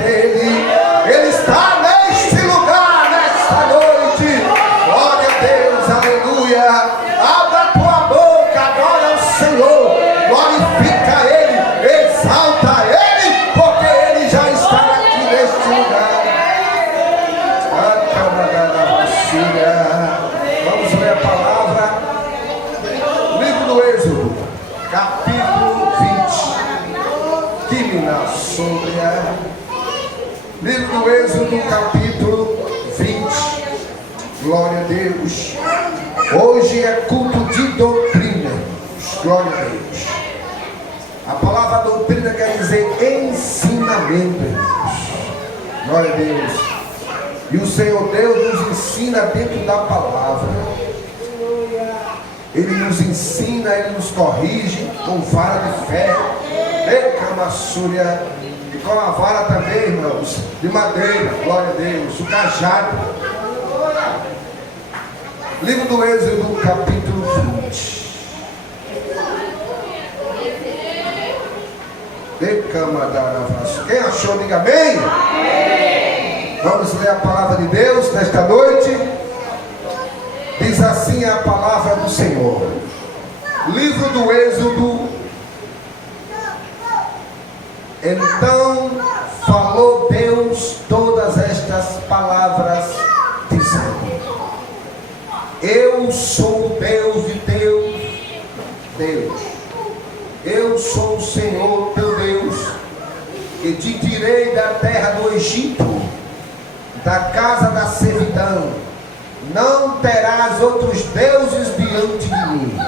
dele. Ele está neste lugar, nesta noite. Glória a Deus, aleluia. Abra a tua boca, adora o Senhor, glorifica Ele, exalta Ele, porque Ele já está aqui neste lugar. Vamos ler a palavra. Livro do Êxodo, capítulo 20. Que me na sombra. Livro do Êxodo, capítulo 20. Glória a Deus. Hoje é culto de doutrina. Glória a Deus. A palavra doutrina quer dizer ensinamento, irmãos. Glória a Deus. E o Senhor Deus nos ensina dentro da palavra. Ele nos ensina, Ele nos corrige com vara de ferro, decamassúria, e com a vara também, irmãos, de madeira. Glória a Deus. O cajado. Livro do Êxodo, capítulo 20. Quem achou, diga amém. Amém. Vamos ler a palavra de Deus nesta noite. Diz assim a palavra do Senhor. Livro do Êxodo. Então falou Deus todas estas palavras, dizendo: Eu sou o Deus de teu Deus. Eu sou o Senhor teu Deus, que te tirei da terra do Egito, da casa da servidão. Não terás outros deuses diante de mim.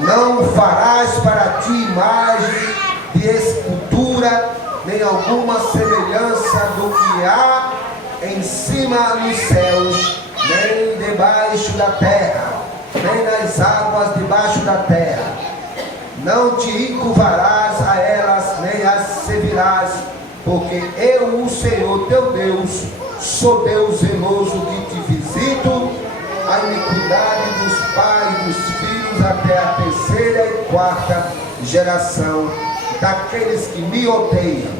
Não farás para ti imagem de escultura, nem alguma semelhança do que há em cima nos céus, nem debaixo da terra, nem nas águas debaixo da terra. Não te encurvarás a elas, nem as servirás, porque eu, o Senhor teu Deus, sou Deus zeloso que te visito a iniquidade dos pais e dos filhos até a terceira e quarta geração daqueles que me odeiam.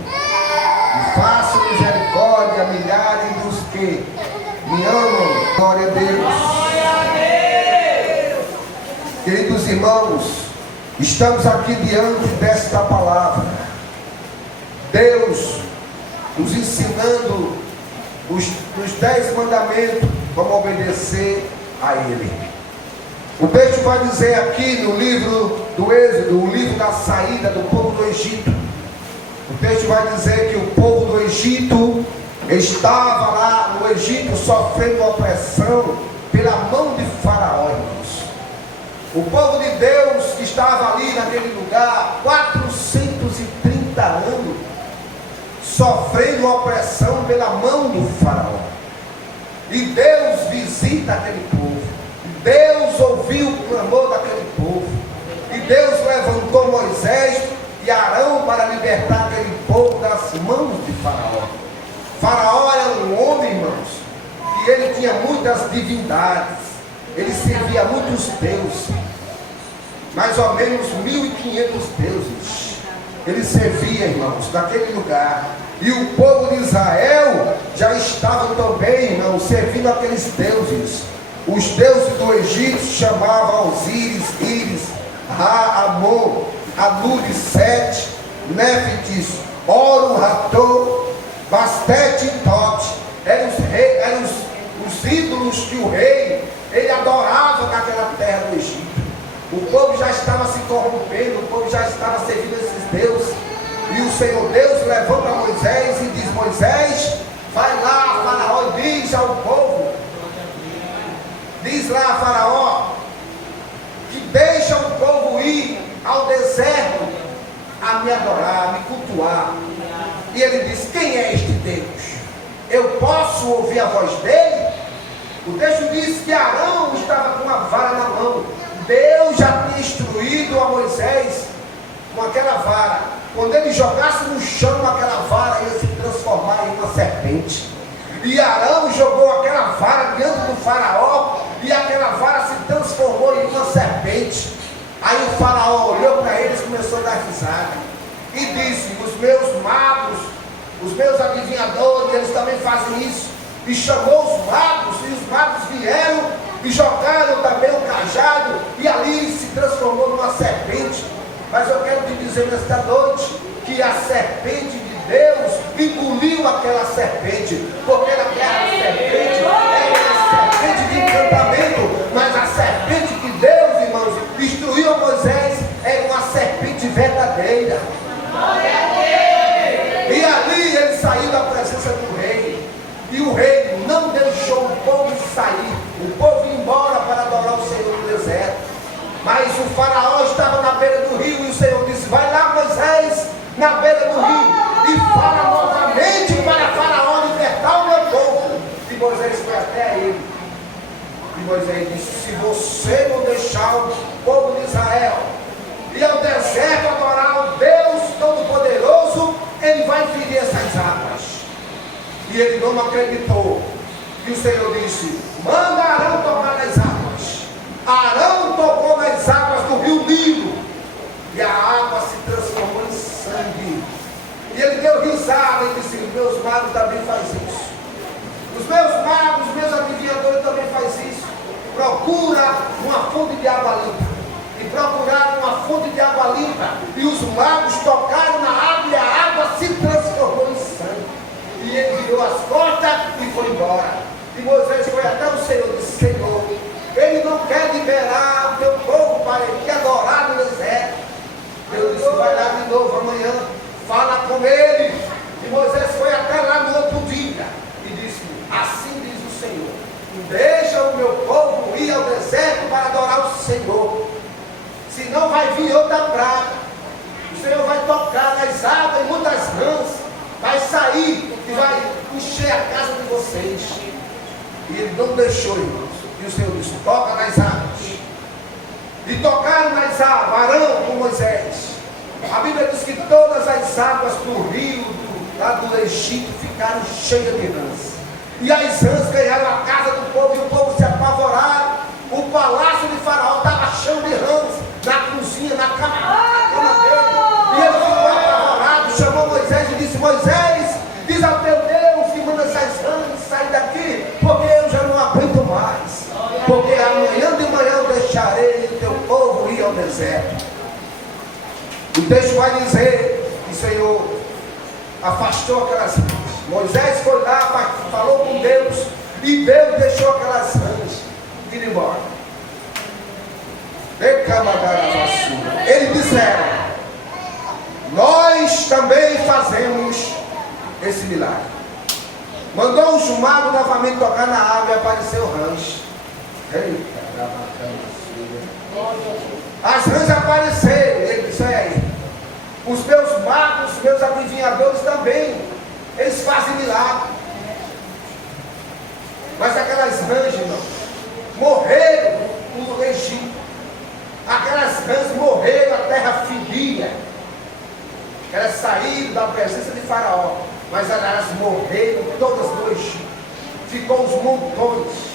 E faço misericórdia a milhares dos que me amam. Glória a Deus. Queridos irmãos, estamos aqui diante desta palavra. Deus nos ensinando os 10 mandamentos, como obedecer a Ele. O texto vai dizer aqui no livro do Êxodo, o livro da saída do povo do Egito. O texto vai dizer que o povo do Egito estava lá no Egito sofrendo opressão pela mão de Faraó. O povo de Deus que estava ali naquele lugar 430 anos sofrendo opressão pela mão do Faraó. E Deus visita aquele povo. Deus ouviu o clamor daquele povo. E Deus levantou Moisés e Arão para libertar aquele povo das mãos de Faraó. Faraó era um homem, irmãos, que ele tinha muitas divindades. Ele servia a muitos deuses. Mais ou menos 1.500 deuses. Ele servia, irmãos, naquele lugar. E o povo de Israel já estava também, irmãos, servindo aqueles deuses. Os deuses do Egito chamavam Osíris, Íris, Ra, Amon, Anubis, Sete, Néfitis, Oro, Ratô, Bastete e Tote. Eram os ídolos que o rei ele adorava naquela terra do Egito. O povo já estava se corrompendo, o povo já estava servindo esses deuses. E o Senhor Deus levanta Moisés e diz: Moisés, vai lá, Faraó, e diz ao povo, diz lá a Faraó, que deixa o povo ir ao deserto a me adorar, a me cultuar. E ele diz: quem é este Deus? Eu posso ouvir a voz dele? O texto diz que Arão estava com a vara na mão. Deus já tinha instruído a Moisés com aquela vara. Quando ele jogasse no chão aquela vara, ia se transformar em uma serpente. E Arão jogou aquela vara diante do Faraó, e aquela vara se transformou em uma serpente. Aí o Faraó olhou para eles e começou a dar risada. E disse: os meus magos Os meus adivinhadores, eles também fazem isso. E chamou os magos, e os magos vieram e jogaram também o cajado, e ali se transformou numa serpente. Mas eu quero te dizer nesta noite que a serpente de Deus engoliu aquela serpente, porque aquela serpente era a serpente de encantamento, mas a serpente que Deus, irmãos, instruiu a Moisés era uma serpente verdadeira. E ali ele saiu da presença do rei, e o rei não deixou o povo sair, o povo ir embora para adorar o Senhor no deserto. Mas o faraó estava na beira do rio, e o Senhor disse: vai lá, Moisés, na beira do rio, e fala novamente para faraó libertar o meu povo. E Moisés foi até ele, e Moisés disse: se você não deixar o povo de Israel ir ao deserto adorar o Deus Todo-Poderoso, ele vai ferir essas águas. E ele não acreditou. E o Senhor disse: manda Arão tomar as águas. Arão tocou nas águas do rio Nilo, e a água se transformou em sangue. E ele deu risada e disse: meus magos também fazem isso. Os meus magos, meus adivinhadores também fazem isso. Procura uma fonte de água limpa. E procuraram uma fonte de água limpa. E os magos tocaram na água, e a água se transformou em sangue. E ele virou as costas e foi embora. E Moisés foi até o Senhor e disse: Senhor, ele não quer liberar o teu povo para ele adorar no deserto. Deus disse: vai lá de novo amanhã, fala com ele. E Moisés foi até lá no outro dia e disse: assim diz o Senhor, deixa o meu povo ir ao deserto para adorar o Senhor, senão vai vir outra praga. O Senhor vai tocar nas águas e muitas rãs, vai sair e vai encher a casa de vocês. E ele não deixou, irmãos. E o Senhor disse: toca nas águas. E tocaram nas águas, Arão com Moisés. A Bíblia diz que todas as águas do rio lá do Egito ficaram cheias de rãs. E as rãs ganharam a casa do povo, e o povo se apavoraram. O palácio de Faraó estava cheio de rãs, na cozinha, na cama dele. E ele ficou apavorado, chamou Moisés e disse: Moisés, diz ao teu Deus que manda essas rãs sair daqui, porque eu já não aguento mais. Porque amanhã de manhã eu deixarei o teu povo ir ao deserto. O texto vai dizer que o Senhor afastou aquelas rãs. Moisés foi lá, falou com Deus, e Deus deixou aquelas rãs ir embora. Eles disseram: nós também fazemos esse milagre. Mandou o magos novamente tocar na água e apareceu rãs. As rãs apareceram. Ele disse: é aí, os meus magos, meus adivinhadores também, eles fazem milagre. Mas aquelas rãs, irmão, morreram no Egito. Aquelas rãs morreram, a terra feria. Elas saíram da presença de Faraó, mas elas morreram todas no Egito. Ficou os montões.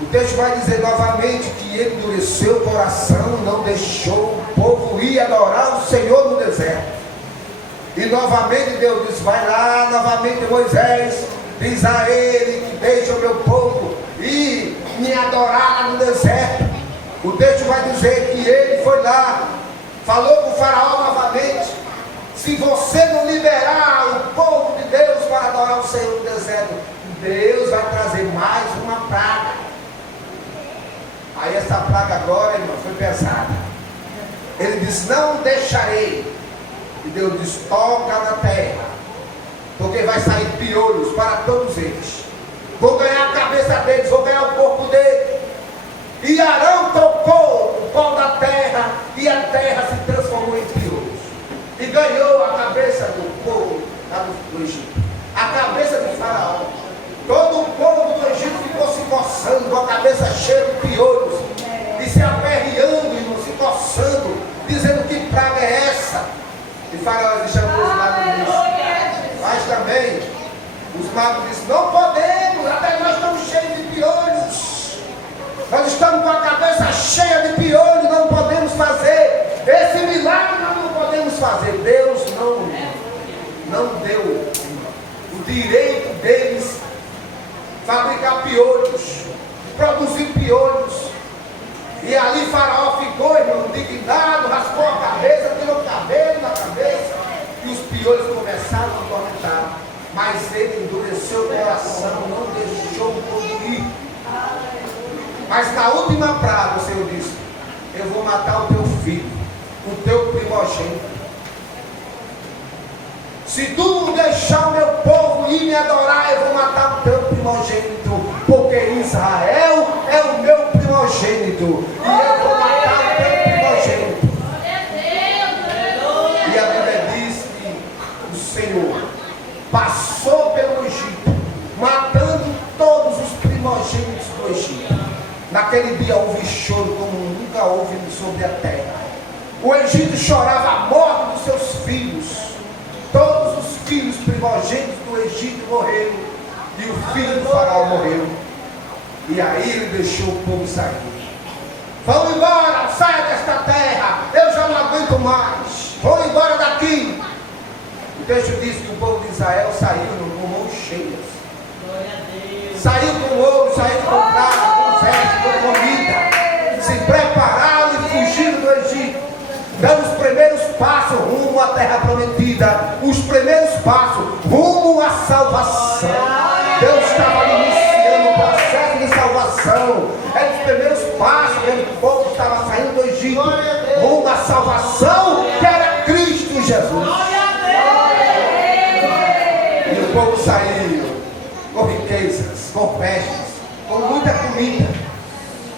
O texto vai dizer novamente que ele endureceu o coração, não deixou o povo ir adorar o Senhor no deserto. E novamente Deus diz: vai lá, novamente Moisés, diz a ele que deixa o meu povo ir me adorar lá no deserto. O texto vai dizer que ele foi lá, falou com o Faraó novamente: se você não liberar o povo de Deus para adorar o Senhor no deserto, Deus vai trazer mais uma praga. Aí essa praga agora, irmão, foi pesada. Ele disse: não deixarei. E Deus disse: toca na terra, porque vai sair piolhos para todos eles. Vou ganhar a cabeça deles, vou ganhar o corpo deles. E Arão tocou o pó da terra, e a terra se transformou em piolhos. E ganhou a cabeça do povo lá do Egito, a cabeça de Faraó. Todo o povo do Egito ficou se coçando, com a cabeça cheia de piolhos, e se aperreando, irmão, se coçando, dizendo: que praga é essa? E Faraó chamou os magos e disse: mas também os magos disseram: não podemos, até nós estamos cheios de piolhos. Nós estamos com a cabeça cheia de piolhos, não podemos fazer esse milagre, nós não podemos fazer. Deus não não deu o direito deles fabricar piolhos, produzir piolhos. E ali Faraó ficou, irmão, indignado, raspou a cabeça, tirou o cabelo na cabeça, e os piolhos começaram a atormentar. Mas ele endureceu o coração, não deixou o povo ir. Mas na última praga o Senhor disse: eu vou matar o teu filho, o teu primogênito. Se tu não deixar o meu povo ir me adorar, eu vou matar o teu primogênito, porque Israel é o meu primogênito, e eu vou matar o teu primogênito. E a Bíblia diz que o Senhor passou pelo Egito, matando todos os primogênitos do Egito. Naquele dia houve choro como nunca houve sobre a terra. O Egito chorava a morte dos seus filhos. Todos os filhos primogênitos do Egito morreram, e o filho do Faraó morreu. E aí ele deixou o povo sair. Vão embora, saia desta terra, eu já não aguento mais, vão embora daqui. O texto diz que o povo de Israel saiu com mãos cheias. Saiu com ouro, saiu com prata, com festa, com comida. Se prepararam e fugiram do Egito, dando os primeiros passos rumo à terra prometida, os primeiros passos rumo à salvação. Deus estava iniciando o processo de salvação. Eram os primeiros passos, o povo estava saindo do Egito rumo à salvação, que era Cristo Jesus. E o povo saiu com riquezas, com festas, com muita comida.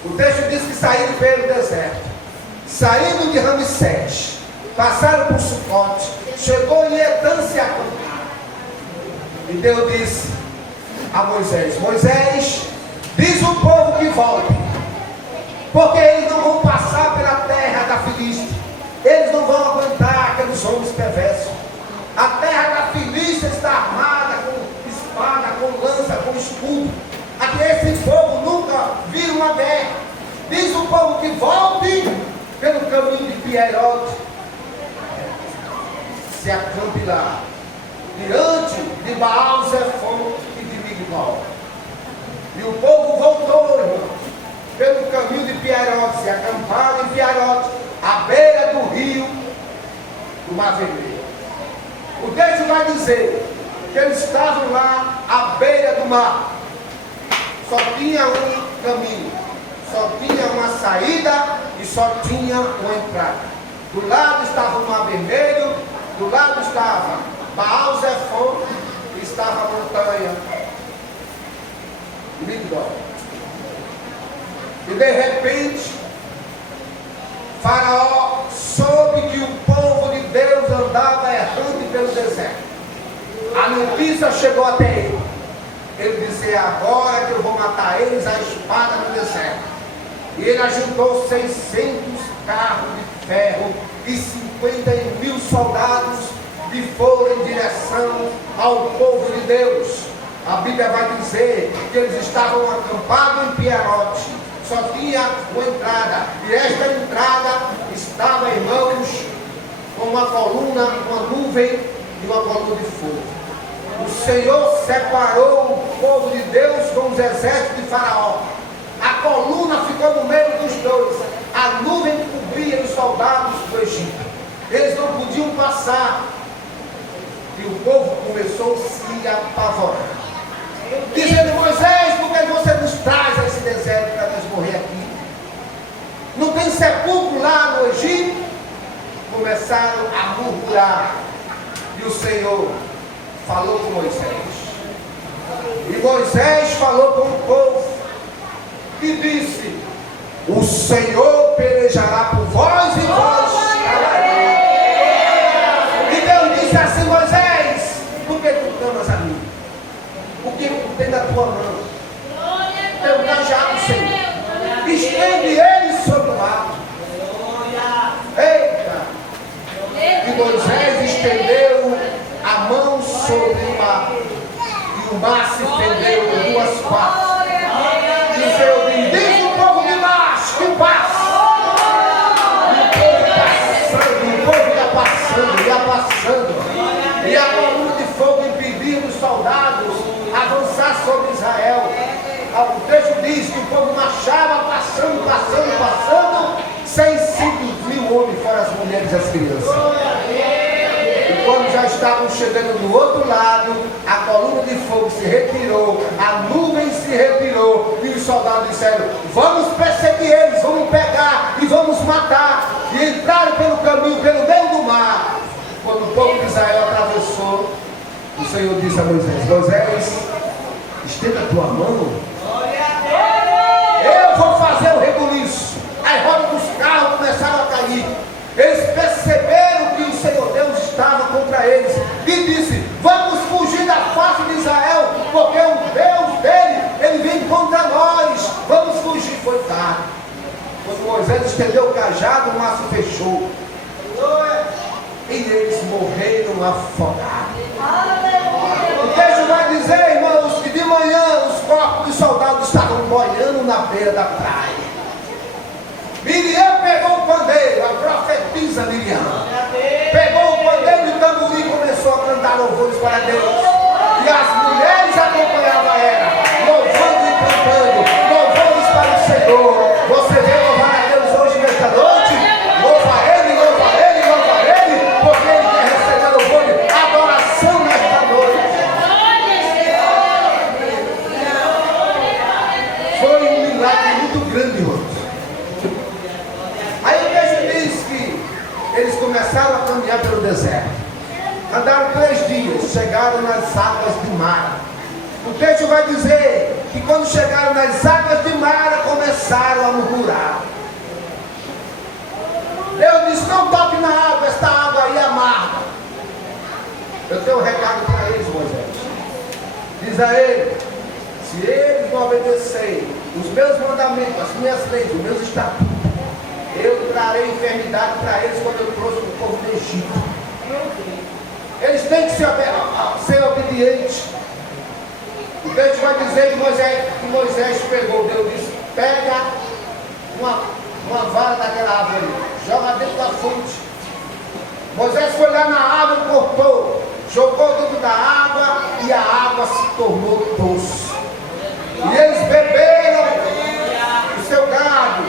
O texto diz que saíram pelo deserto, saindo de Ramsés, passaram por Sucote, chegou em Etam se acampar. E Deus disse a Moisés: Moisés, diz o povo que volte, porque eles não vão passar pela terra da Filístia, eles não vão aguentar aqueles homens perversos. A terra da Filístia está armada com espada, com lança, com escudo. Aqui esse povo nunca viu uma guerra. Diz o povo que volte pelo caminho de Pierote, se acampe lá, diante de Baal, Zefon e de Migdol. E o povo voltou, irmão, pelo caminho de Pierote, se acamparam em Pierote, à beira do rio do Mar Vermelho. O texto vai dizer que eles estavam lá à beira do mar. Só tinha um caminho, só tinha uma saída e só tinha uma entrada. Do lado estava o Mar Vermelho, do lado estava Baal Zefon e estava a montanha Migdol. E de repente Faraó soube que o povo de Deus andava errante pelo deserto. A notícia chegou até ele. Ele disse: é agora que eu vou matar eles à espada no deserto. E ele ajuntou 600 carros de ferro e 50.000 soldados que foram em direção ao povo de Deus. A Bíblia vai dizer que eles estavam acampados em Pierote. Só tinha uma entrada, e esta entrada estava, irmãos, com uma coluna, uma nuvem e uma coluna de fogo. O Senhor separou o povo de Deus com os exércitos de Faraó. A coluna ficou no meio dos dois, a nuvem cobria os soldados do Egito. Eles não podiam passar, e o povo começou a se apavorar, dizendo: Moisés, por que você nos traz a esse deserto para nós morrer aqui? Não tem sepulcro lá no Egito? Começaram a murmurar. E o Senhor falou com Moisés. E Moisés falou com o povo e disse: o Senhor pelejará por vós e vós calareis. E Deus disse assim: Moisés, por que tu clamas a mim? O que tu tem na tua mão? Teu cajado, Senhor. Estende ele sobre o mar. Eita! E Moisés estendeu a mão sobre o mar. E o mar se estendeu em duas partes. E o Senhor diz o povo de baixo que passa. E o povo passando, o povo ia passando, ia passando. E a coluna O texto diz que o povo marchava, passando, 600.000 homens, fora as mulheres e as crianças. E quando já estavam chegando do outro lado, a coluna de fogo se retirou, a nuvem se retirou, e os soldados disseram: vamos perseguir eles, vamos pegar e vamos matar. E entraram pelo caminho, pelo meio do mar. Quando o povo de Israel atravessou, o Senhor disse a Moisés: Moisés, estenda a tua mão, eu vou fazer o rebuliço. As rodas dos carros começaram a cair. Eles perceberam que o Senhor Deus estava contra eles e disse: vamos fugir da face de Israel, porque o Deus dele, ele vem contra nós, vamos fugir. Foi tarde. Quando Moisés estendeu o cajado, o mar se fechou e eles morreram afogados. O texto vai dizer, irmãos, que de manhã os corpos dos soldados estavam boiando na beira da praia. Miriam pegou o pandeiro, a profetisa Miriam pegou o pandeiro e o tamborim e começou a cantar louvores para Deus. E as mulheres acompanhavam ela, louvando e cantando, louvores para o Senhor. Você vê louvar a Deus hoje nesta noite? Louva Ele, louva Ele, louva Ele, porque Ele quer receber louvor e adoração nesta noite. Foi um milagre muito grande, irmãos. Aí o texto diz que eles começaram a caminhar pelo deserto. Andaram 3 dias, chegaram nas águas de Mara. O texto vai dizer que quando chegaram nas águas de Mara, começaram a murmurar. Deus disse: não toque na água, esta água aí é amarga. Eu tenho um recado para eles, Moisés. Diz a ele: se eles não obedecerem os meus mandamentos, as minhas leis, os meus estatutos, eu trarei enfermidade para eles como eu trouxe o povo do Egito. Eles têm que ser obedientes. O texto vai dizer que Moisés pegou, Deus disse: pega uma vara daquela árvore, joga dentro da fonte. Moisés foi lá na árvore, cortou, jogou dentro da água e a água se tornou doce. E eles beberam, o seu gado,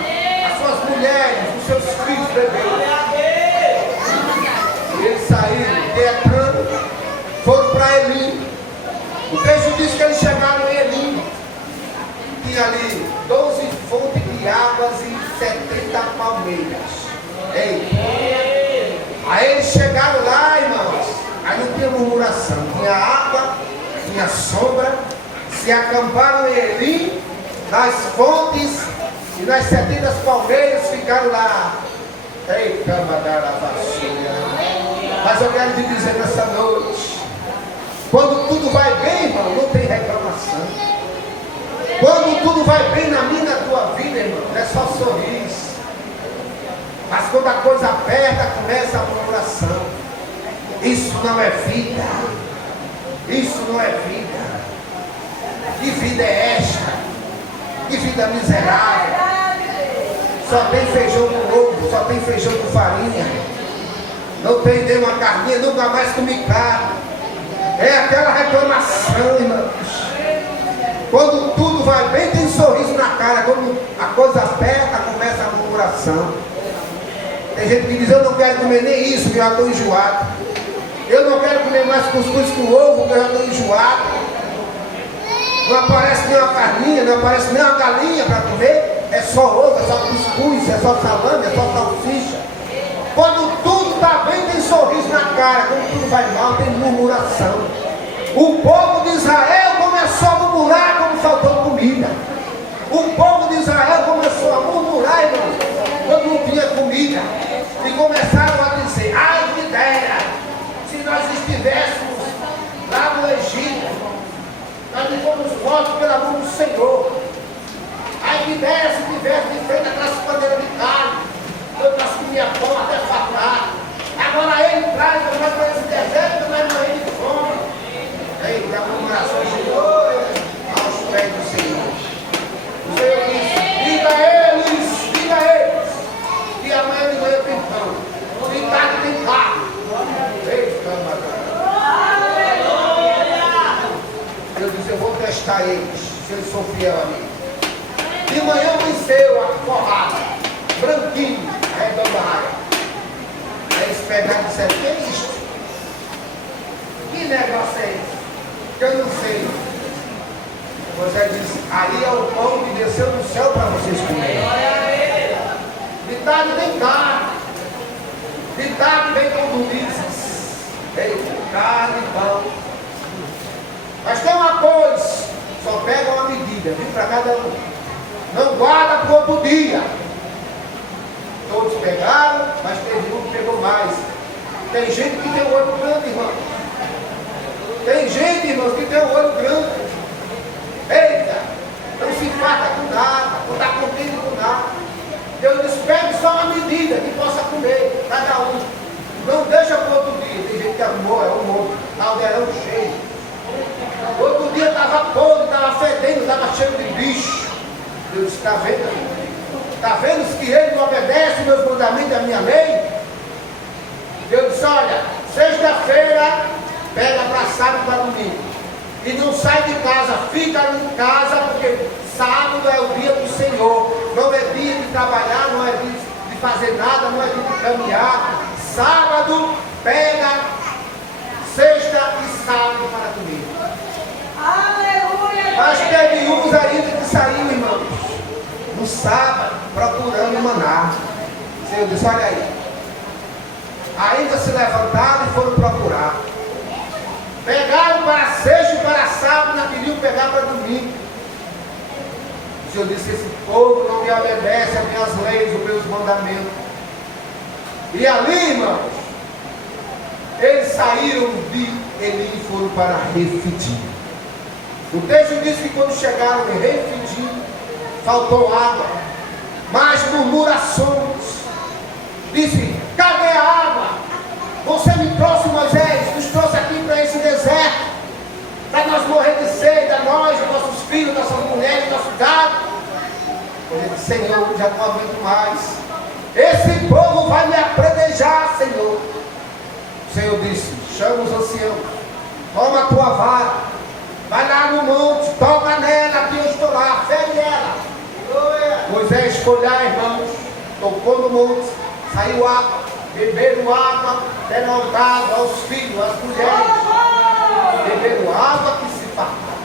as suas mulheres, os seus filhos beberam. E eles saíram declarando, foram para Elim. O texto diz que eles chegaram em Elim. Tinha ali 12 fontes de águas e 70 palmeiras. Ei. Aí eles chegaram lá, irmãos. Aí não tinha murmuração, tinha água, tinha sombra. Se acamparam em Elim, nas fontes e nas 70 palmeiras, ficaram lá. Ei, mas eu quero te dizer nessa noite, quando tudo vai bem, irmão, não tem reclamação. Quando tudo vai bem na minha e na tua vida, irmão, é só sorriso. Mas quando a coisa aperta, começa a murmuração. Isso não é vida. Isso não é vida. Que vida é esta? Que vida miserável. Só tem feijão com ovo, só tem feijão com farinha. Não tem nem uma carninha, nunca mais comi carne. É aquela reclamação, irmãos. Quando tudo vai bem, tem sorriso na cara. Quando a coisa aperta, começa a murmuração. Tem gente que diz: eu não quero comer nem isso, que eu já estou enjoado. Eu não quero comer mais cuscuz com ovo, que eu já estou enjoado. Não aparece nem uma carninha, não aparece nem uma galinha para comer. É só ovo, é só cuscuz, é só salame, é só salsicha. Quando tudo está bem, tem sorriso na cara. Quando tudo vai mal, tem murmuração. O povo de Israel começou a murmurar quando faltou comida. O povo de Israel começou a murmurar, irmãos, quando não tinha comida. E começaram a dizer: ai que ideia, se nós estivéssemos lá no Egito, nós não fomos mortos pela mão do Senhor. Ai que ideia se tivesse feito aquelas bandeiras de carne, nós comíamos pão até fartar. Agora ele traz nós para esse deserto, nós morremos de fome. Aí a murmuração chegou aos pés do Senhor. O Senhor disse: diga a eles, que amanhã de manhã tem pão, de tarde tem carne. Eita, eu disse: eu vou testar eles. Se eu sou fiel a mim. De manhã venceu a forrada, branquinho, arredonda a área. Aí eles pegaram e disseram: que é isto? Que negócio é esse? Que eu não sei. Moisés disse: aí é o pão que desceu do céu para vocês comerem. De tarde nem carne. De tarde vem com domingos. Carne e pão. Mas tem uma coisa: só pega uma medida, viu, para cada um. Não guarda para outro dia. Todos pegaram, mas teve um que pegou mais. Tem gente que tem o olho grande, irmão. Tem gente, irmãos, que tem o olho grande. Eita, não se farta com nada, não está contente com nada. Deus diz: pegue só uma medida que possa comer, cada um. Não deixa para outro dia. Tem gente que arrumou, é um outro, caldeirão cheio. Outro dia estava podre, estava fedendo, estava cheio de bicho. Deus disse: está vendo? Está vendo que ele não obedece meus mandamentos e a minha lei? Deus disse: olha, sexta-feira pega para sábado para domingo. E não sai de casa, fica em casa, porque sábado é o dia do Senhor. Não é dia de trabalhar, não é dia de fazer nada, não é dia de caminhar. Sábado pega, sexta e sábado para domingo. Aleluia! Mas teve uns ainda que saíram, irmãos, no sábado, procurando maná. O Senhor disse: olha aí. Ainda se levantaram e foram procurar. Pegaram para sexta e para sábado, não queriam pegar para domingo. O Senhor disse: esse povo não me obedece às minhas leis, os meus mandamentos. E ali, irmãos, eles saíram de Eli e foram para Refidim. O texto diz que quando chegaram em Refidim, faltou água, mas murmurações. Disse: cadê a água? Você me trouxe, Moisés, nos trouxe aqui para esse deserto, para nós morrer de sede, a nós, nossos filhos, nossas mulheres, nosso gado. Ele disse: Senhor, já não aguento mais. Esse povo vai me apredejar, Senhor. O Senhor disse: chama os anciãos, toma a tua vara, vai lá no monte, toca nela, que eu estou lá, fere ela. Moisés foi lá, irmãos, tocou no monte, saiu água, beberam água, deram dado aos filhos, às mulheres, beberam água que se fartaram.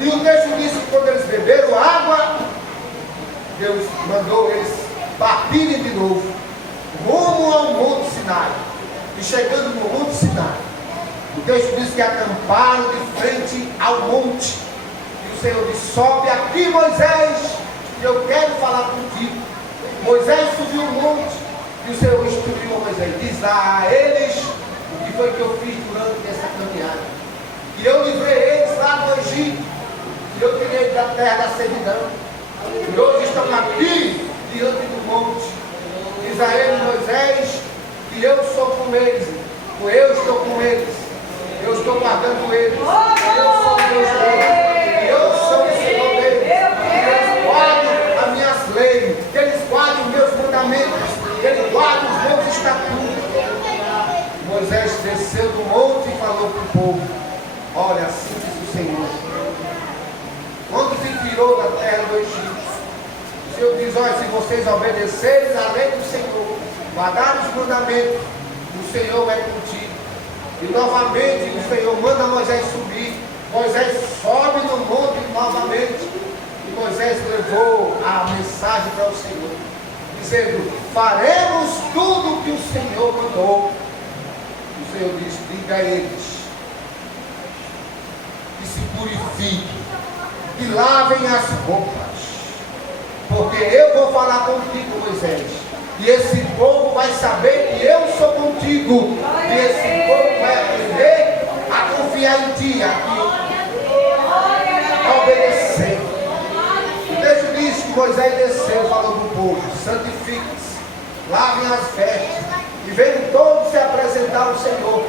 E o texto diz que quando eles beberam água, Deus mandou eles partirem de novo, rumo ao Monte Sinai. E chegando no Monte Sinai, o texto diz que acamparam de frente ao monte. E o Senhor disse: sobe aqui, Moisés, que eu quero falar contigo. Moisés subiu o monte, e o Senhor instruiu a Moisés: diz a eles o que foi que eu fiz durante essa caminhada. Que eu livrei eles lá do Egito, que eu tirei da terra da servidão. E hoje estão aqui diante do monte. Diz a eles, Moisés, que eu sou com eles, eu estou com eles, eu estou guardando eles, eu sou Deus deles, eu sou o Senhor deles, que eles guardem as minhas leis, que eles guardem os meus mandamentos, que eles guardem os meus estatutos. Moisés desceu do monte e falou para o povo: olha, assim diz o Senhor, quando se tirou da terra do Egito, o Senhor diz: olha, se vocês obedecerem à lei do Senhor, guardarem os mandamentos, o Senhor é contigo. E novamente o Senhor manda Moisés subir. Moisés sobe no monte novamente. E Moisés levou a mensagem para o Senhor, dizendo: faremos tudo o que o Senhor mandou. O Senhor diz: diga a eles que se purifiquem, que lavem as roupas, porque eu vou falar contigo, Moisés, e esse povo vai saber que eu sou contigo, e esse povo vai aprender a confiar em ti, a obedecer. O texto diz que Moisés desceu, falou para o povo: santifiquem-se, lavem as vestes, e venham todos se apresentar ao Senhor.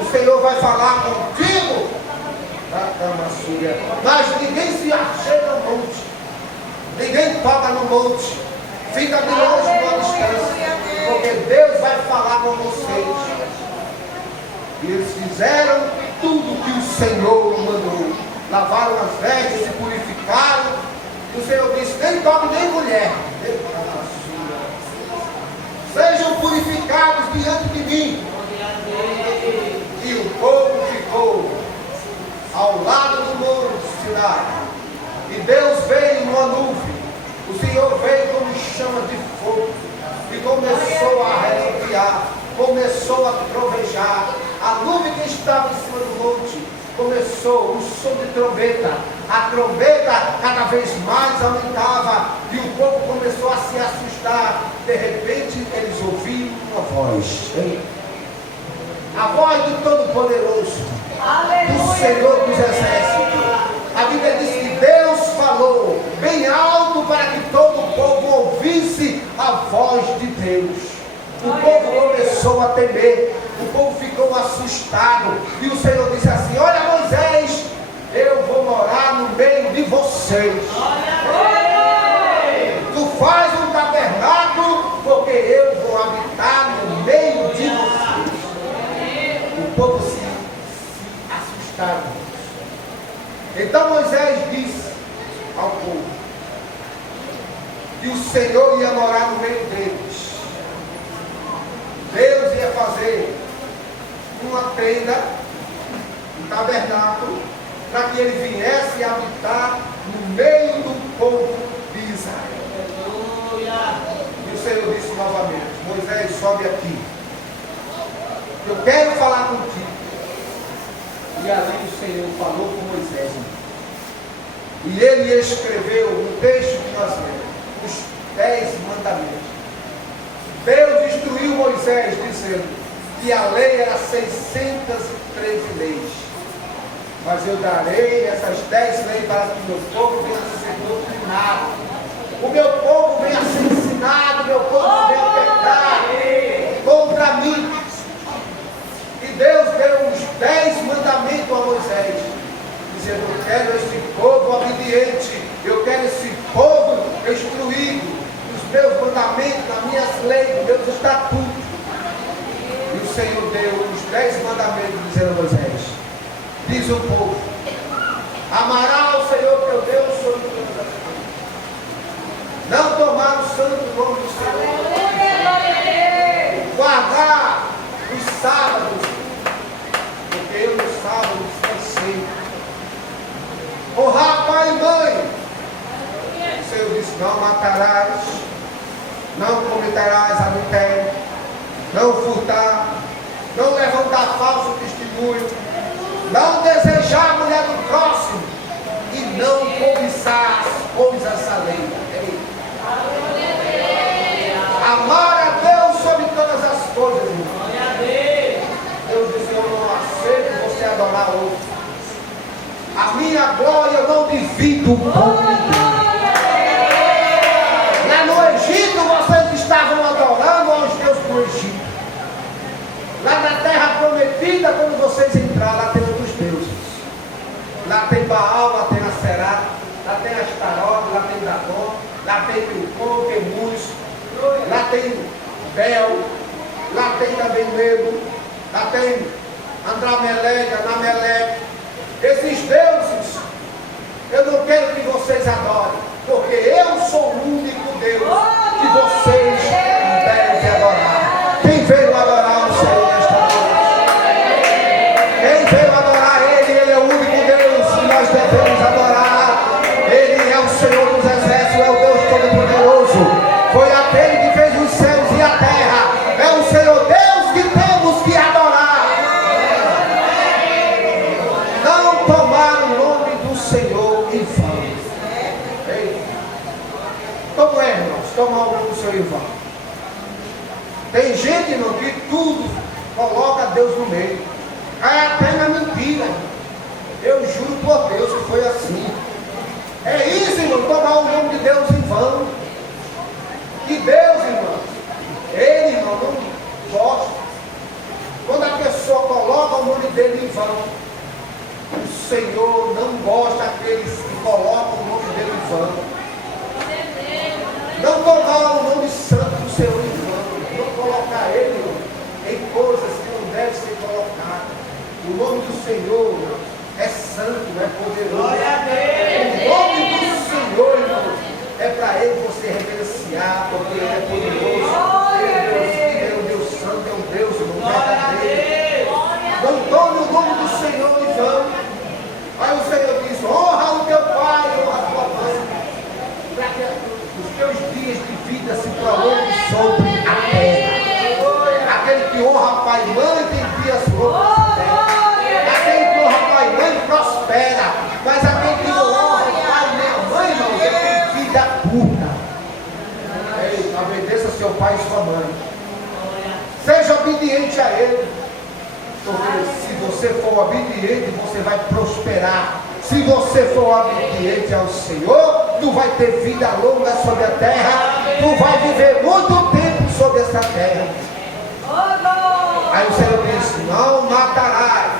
O Senhor vai falar contigo, mas ninguém se achega no monte, ninguém toca no monte, fica de longe uma distância, porque Deus vai falar com vocês. E eles fizeram tudo que o Senhor mandou. lavaram as vestes, se purificaram. E o Senhor disse: nem toque nem mulher. Sejam purificados diante de mim. E o povo ficou ao lado do monte Sinai. E Deus veio numa nuvem. O Senhor veio como chama de fogo. E começou a arrepiar. Começou a trovejar. A nuvem que estava em cima do monte começou o som de trombeta. A trombeta cada vez mais aumentava. E o povo começou a se assustar. De repente eles ouviram uma voz. A voz do Todo-Poderoso, do Senhor dos Exércitos. A Bíblia diz que Deus falou bem alto para que todo o povo ouvisse a voz de Deus. O povo começou a temer, o povo ficou assustado. E o Senhor disse assim: olha, Moisés, eu vou morar no meio de vocês. Tu faz um tabernáculo, porque eu vou habitar no meio de vocês. O povo se assustaram. Então Moisés disse ao povo que o Senhor ia morar no meio deles. Deus ia fazer uma tenda, um tabernáculo, para que ele viesse habitar no meio do povo de Israel. E o Senhor disse novamente: Moisés, sobe aqui. Eu quero falar contigo. E ali o Senhor falou com Moisés. E ele escreveu no texto que nós lemos os 10 mandamentos. Deus instruiu Moisés dizendo que a lei era 613 leis. Mas eu darei essas 10 leis para que o meu povo venha a ser doutrinado. O meu povo venha a ser ensinado, o meu povo venha a pecar contra mim. E Deus deu os 10 mandamentos a Moisés, dizendo: eu quero esse povo obediente, eu quero esse povo instruído, os meus mandamentos, as minhas leis, meus estatutos. E o Senhor deu os 10 mandamentos, dizendo a Moisés: diz o povo, amará o Senhor teu Deus sobre todas as coisas, não tomar o santo nome do Senhor, guardar os sábados, porque eu no sábado descansei, honrar pai e mãe. O Senhor disse: não matarás, não cometerás adultério, não furtar, não levantar falso testemunho, não desejar a mulher do próximo e não cobiçar as coisas alheias. Amar a Deus sobre todas as coisas, irmão. Deus disse: eu não aceito você adorar outro. A minha glória eu não divido com ninguém. Lá no Egito vocês estavam adorando aos deuses do Egito. Lá na terra prometida, quando vocês entraram, lá tem outros deuses. Lá tem Baal, lá tem Aserá, lá tem Astarote, lá tem Dagon, lá tem Milcom, Quemus, lá tem Bel, lá tem também Nebo, lá tem Andrameleque, Anameleque. Esses deuses, eu não quero que vocês adorem, porque eu sou o único Deus que vocês devem adorar. Quem veio adorar o Senhor nesta noite? Quem veio adorar Ele, Ele é o único Deus que nós devemos adorar. Ele é o Senhor dos Exércitos, é o Deus Todo-Poderoso. Foi aquele que fez os céus e a terra. É o Senhor Deus que temos que adorar. Não tomar o nome do Senhor em vão. Como é, irmãos? Tomar o nome do Senhor em vão. Tem gente, irmão, que tudo coloca Deus no meio. É até na mentira. Eu juro por Deus que foi assim. É isso, irmão, tomar o nome de Deus em vão. Que Deus, irmão, Ele, irmão, não gosta. Quando a pessoa coloca o nome dele em vão, o Senhor não gosta daqueles que colocam o nome dele em vão. Não tomar o nome santo do Senhor em vão. Não colocar Ele, irmão, em coisas que não devem ser colocadas. O nome do Senhor é santo, é poderoso. pai e sua mãe. Seja obediente a Ele. Porque se você for obediente, você vai prosperar. Se você for obediente ao Senhor, tu vai ter vida longa sobre a terra. Tu vai viver muito tempo sobre essa terra. Aí o Senhor disse: não matarás.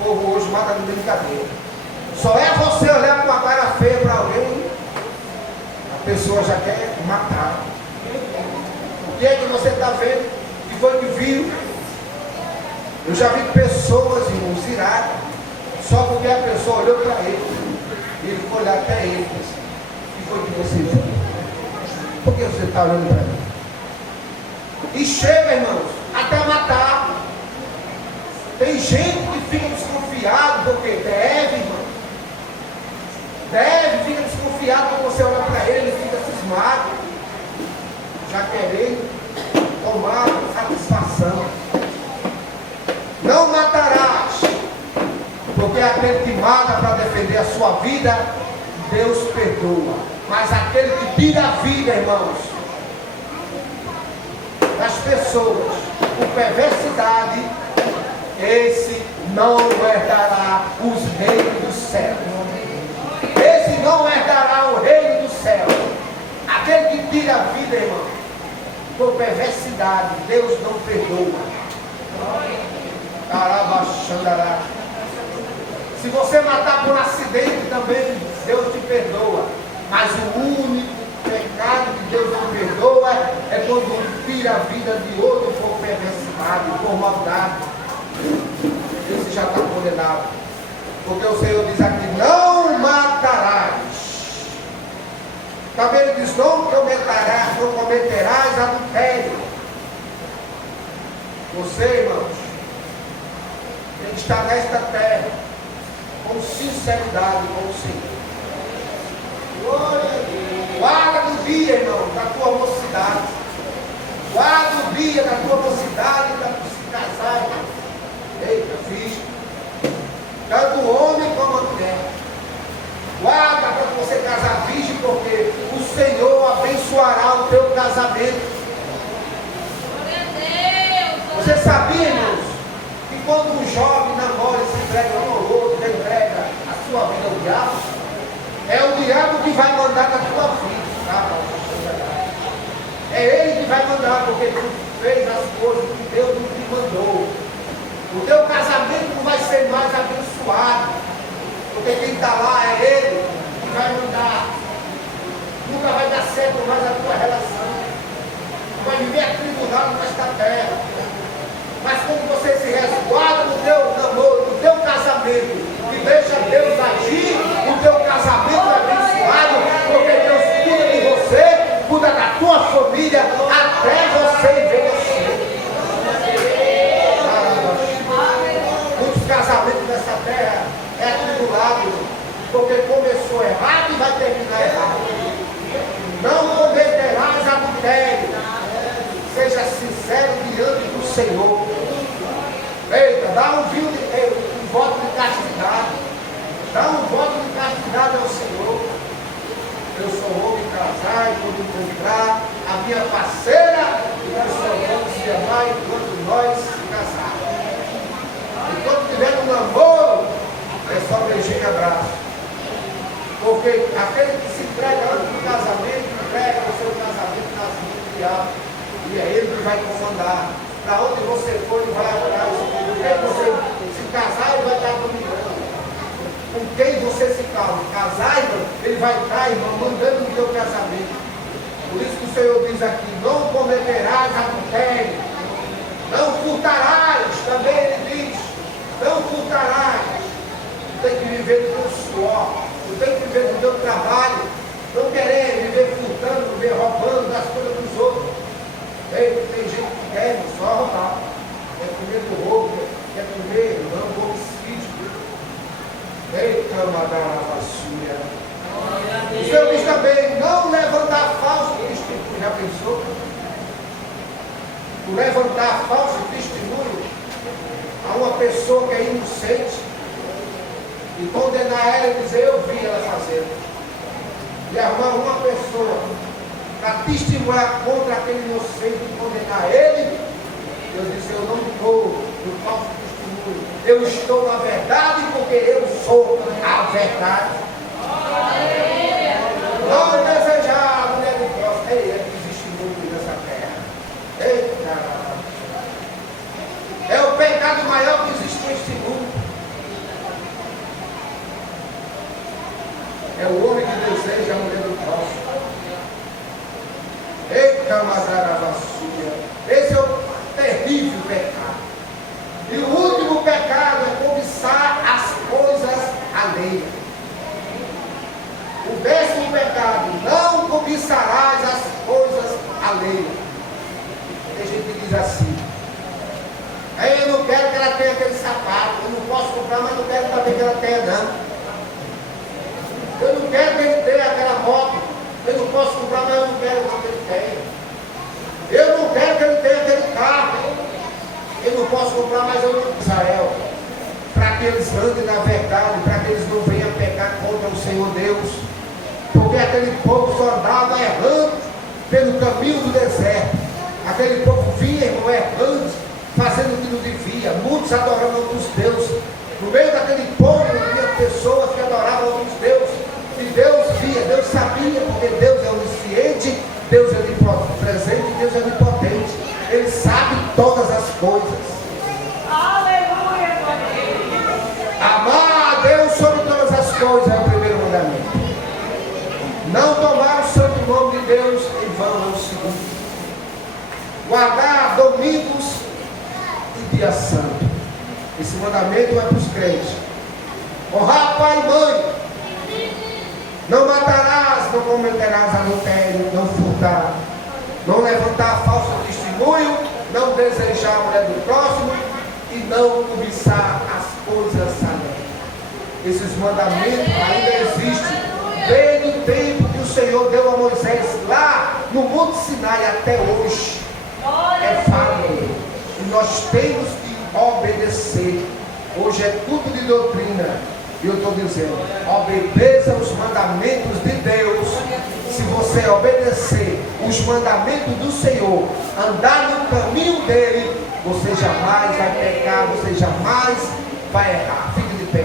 O povo hoje mata de brincadeira. Só é você olhar com a cara feia para alguém, a pessoa já quer matar. O que é que você está vendo? O que foi que viu? Eu já vi pessoas, irmãos, iradas, só porque a pessoa olhou para ele, e ele foi olhar até ele e disse: o que foi que você viu? Por que você está olhando para mim? E chega, irmãos, até matar. Tem gente que fica desconfiado, porque deve, irmão. Deve, fica desconfiado quando você olha para ele, ele fica cismado, já querendo tomar satisfação. Não matarás, porque aquele que mata para defender a sua vida, Deus perdoa. Mas aquele que tira a vida, irmãos, das pessoas por perversidade, esse não herdará os reinos do céu. Esse não herdará o reino do céu. Aquele que tira a vida, irmão, por perversidade, Deus não perdoa. Carabaxandará. Se você matar por acidente também, Deus te perdoa. Mas o único pecado que Deus não perdoa é quando tira a vida de outro por perversidade, por maldade. Esse já está condenado. Porque o Senhor diz aqui: não matarás. Também ele diz: não cometerás adultério. Você, irmãos, tem que estar nesta terra com sinceridade com o Senhor. Guarda do dia, irmão, da tua mocidade. Guarda o dia da tua mocidade, para se casar, irmão. Eita, fiz. Tanto o homem como a mulher. Guarda para você casar virgem, porque o Senhor abençoará o teu casamento. Você sabia, irmãos, que quando um jovem namora e se entrega um ao outro, entrega a sua vida ao diabo, é o diabo que vai mandar na tua vida, tá? É ele que vai mandar, porque tu fez as coisas que Deus não te mandou. O teu casamento não vai ser mais abençoado, porque quem está lá é ele que vai mandar. Nunca vai dar certo mais a tua relação. Tu vai viver atribulado nesta terra. Mas quando você se resguarda no teu namoro, no teu casamento, e deixa Deus agir, o teu casamento é abençoado, porque Deus cuida de você, cuida da tua família, até você envelhecer. Muitos casamentos nessa terra é atribulado, porque começou errado e vai terminar errado. Não cometerás adultério. Seja sincero diante do Senhor. Eita, dá um voto de castidade. Dá um voto de castidade ao Senhor. Eu sou homem casado, quando encontrar a minha parceira, e nós só vamos se amar enquanto nós se casarmos. Enquanto tiver um namoro, é só beijinho e abraço. Porque aquele que se entrega antes do casamento, entrega o seu casamento nas mãos do diabo. E é ele que vai comandar. Para onde você for, ele vai adorar. Com quem você se casar, ele vai estar dominando. Com quem você se casar, irmão, ele vai estar, irmão, mandando no teu casamento. Por isso que o Senhor diz aqui: não cometerás adultério. Não furtarás. Também ele diz: não furtarás. Tu tem que viver do teu suor. Tu tem que viver do teu trabalho. Não querer viver furtando, viver roubando das coisas dos outros. Ei, tem gente que quer só roubar, quer comer do roubo, quer comer do homicídio. Ei, camarada vacina. O Senhor diz também: não levantar falso testemunho. Já pensou? O levantar falso testemunho a uma pessoa que é inocente e condenar ela e dizer: eu vi ela fazendo. E arrumar uma pessoa para testemunhar foi contra aquele inocente e condenar ele. Deus disse: eu não estou no falso testemunho, eu estou na verdade, porque eu sou a verdade. Não desejar a mulher do próximo. Ei, é que existe muito nessa terra. Eita! É o pecado maior que existe neste mundo. É o homem que deseja a mulher do próximo. Eita, Madarabassuia. Esse é o terrível pecado. E o último pecado é cobiçar as coisas alheias. O 10º pecado: não cobiçarás as coisas alheias. Tem gente que diz assim: eu não quero que ela tenha aquele sapato, eu não posso comprar, mas não quero também que ela tenha, não. Eu não quero que ele tenha aquela moto, eu não posso comprar, mas eu não quero que ele tenha. Eu não quero que ele tenha aquele carro, eu não posso comprar, mas eu não. Israel, para que eles andem na verdade, para que eles não venham pecar contra o Senhor Deus, porque aquele povo só andava errando pelo caminho do deserto. Aquele povo vinha, irmão, errando, fazendo o que não devia, muitos adorando outros deuses. No meio daquele povo havia pessoas que adoravam outros deuses. E Deus via, Deus sabia, porque Deus é onisciente, Deus é onipresente e Deus é onipotente. Ele sabe todas as coisas. Aleluia! Amar a Deus sobre todas as coisas é o primeiro mandamento. Não tomar o santo nome de Deus em vão é o segundo. Guardar domingos e dia santo. Esse mandamento é para os crentes. Honrar pai e mãe. Não matarás, não cometerás adultério, não furtar, não levantar falso testemunho, não desejar a mulher do próximo e não cobiçar as coisas alheias. Esses mandamentos ainda existem desde o tempo que o Senhor deu a Moisés lá no Monte Sinai até hoje. É válido. E nós temos que obedecer. Hoje é tudo de doutrina. E eu estou dizendo: obedeça os mandamentos de Deus. Se você obedecer os mandamentos do Senhor, andar no caminho dele, você jamais vai pecar, você jamais vai errar. Fique de pé.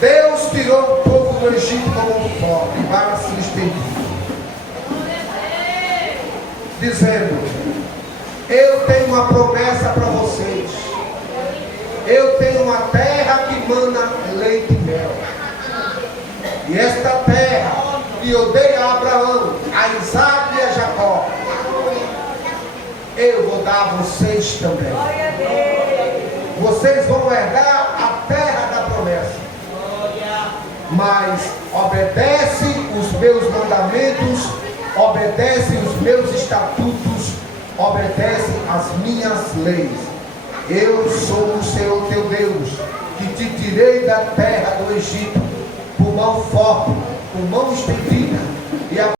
Deus tirou o povo do Egito como um forte para se estender, dizendo: eu tenho uma promessa para vocês. Eu tenho uma terra que mana leite e mel. E esta terra que eu dei a Abraão, a Isaac e a Jacó, eu vou dar a vocês também. Vocês vão herdar a terra da promessa. Mas obedece os meus mandamentos, obedece os meus estatutos, obedece as minhas leis. Eu sou o Senhor teu Deus, que te tirei da terra do Egito, por mão forte, por mão estendida, e a